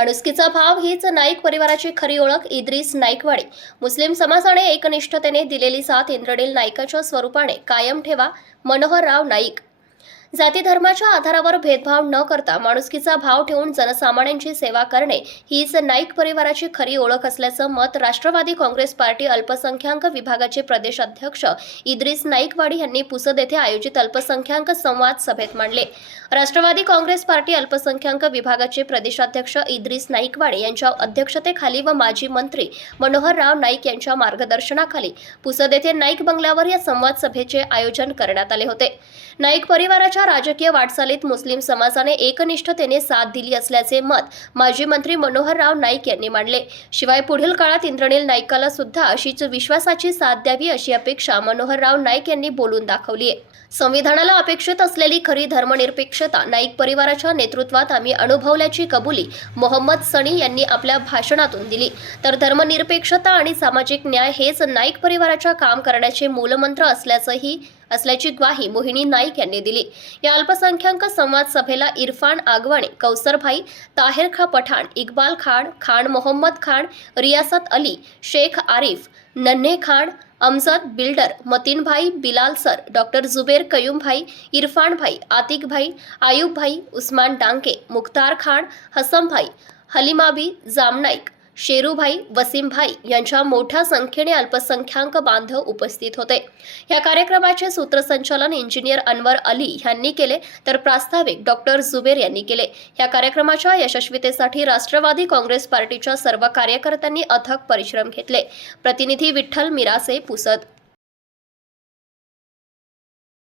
माणुसकीचा भाव हीच नाईक परिवाराची खरी ओळख इद्रिस नाईकवाडे. मुस्लिम समाजाने एकनिष्ठतेने दिलेली साथ इंद्रनील नाईकाच्या स्वरूपाने कायम ठेवा मनोहरराव नाईक. जाती धर्माच्या आधारावर भेदभाव न करता माणुसकीचा भाव ठेवून जनसामान्यांची सेवा करणे हीच नाईक परिवाराची खरी ओळख असल्याचं मत राष्ट्रवादी काँग्रेस पार्टी अल्पसंख्याक विभागाचे प्रदेशाध्यक्ष इद्रिस नाईकवाडी यांनी पुसद येथे आयोजित अल्पसंख्याक संवाद सभेत मांडले. राष्ट्रवादी काँग्रेस पार्टी अल्पसंख्याक विभागाचे प्रदेशाध्यक्ष इद्रिस नाईकवाडे यांच्या अध्यक्षतेखाली व माजी मंत्री मनोहरराव नाईक यांच्या मार्गदर्शनाखाली पुसद येथे नाईक बंगल्यावर या संवाद सभेचे आयोजन करण्यात आले होते. नाईक परिवाराच्या राजकीय वाटचालीत मुस्लिम समाजाने एकनिष्ठतेने साथ दिली असल्याचे मत माजी मंत्री मनोहरराव नाईक यांनी मांडले. शिवाय पुढील काळात इंद्रनील नाईकाला सुद्धा अशीच विश्वासाची साथ द्यावी अशी अपेक्षा मनोहरराव नाईक यांनी बोलून दाखवली आहे. संविधानाला अपेक्षित असलेली खरी धर्मनिरपेक्षता नाईक परिवाराच्या नेतृत्वात आम्ही अनुभवल्याची कबुली मोहम्मद सणी यांनी आपल्या भाषणातून दिली. तर धर्मनिरपेक्षता आणि सामाजिक न्याय हेच नाईक परिवाराच्या काम करण्याचे मूलमंत्र असल्याचंही असल्याची ग्वाही मोहिनी नाईक यांनी दिली. या अल्पसंख्याक संवाद सभेला इरफान आगवाणे कौसरभाई ताहेर खा पठाण इक्बाल खान खान मोहम्मद खान रियासत Ali Shaikh Arif Nanhe Khan Amjad builder Matinbhai Bilal sir doctor Zuber Kayumbhai Irfanbhai Atikbhai Ayubbhai Usman Danke Mukhtar Khan Hasambhai Halimabi Jamnaik Sherubhai Wasimbhai यांच्या मोठ्या संख्येने अल्पसंख्याक बांधव उपस्थित होते. या कार्यक्रमाचे सूत्रसंचालन इंजिनियर अनवर अली यांनी केले तर प्रास्ताविक डॉक्टर जुबेर यांनी केले. या कार्यक्रमाच्या यशस्वीतेसाठी राष्ट्रवादी काँग्रेस पार्टीच्या सर्व कार्यकर्त्यांनी अथक परिश्रम घेतले. प्रतिनिधी विठ्ठल मिरासे पुसद